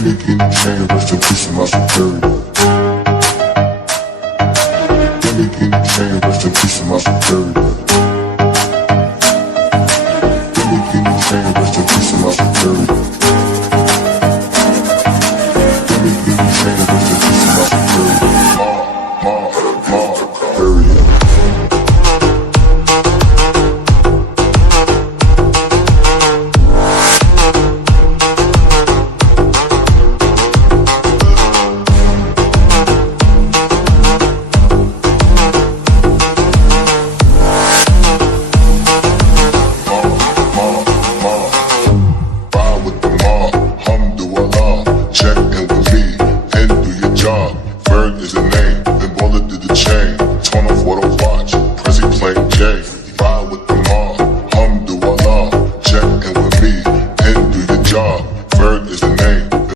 Billy King chain, rest in peace to my superior. Billy King chain, rest in peace to my superior. Billy King chain, rest in peace to my superior. Billy King chain, rest in peace to my superior. Superior. Bird is the name.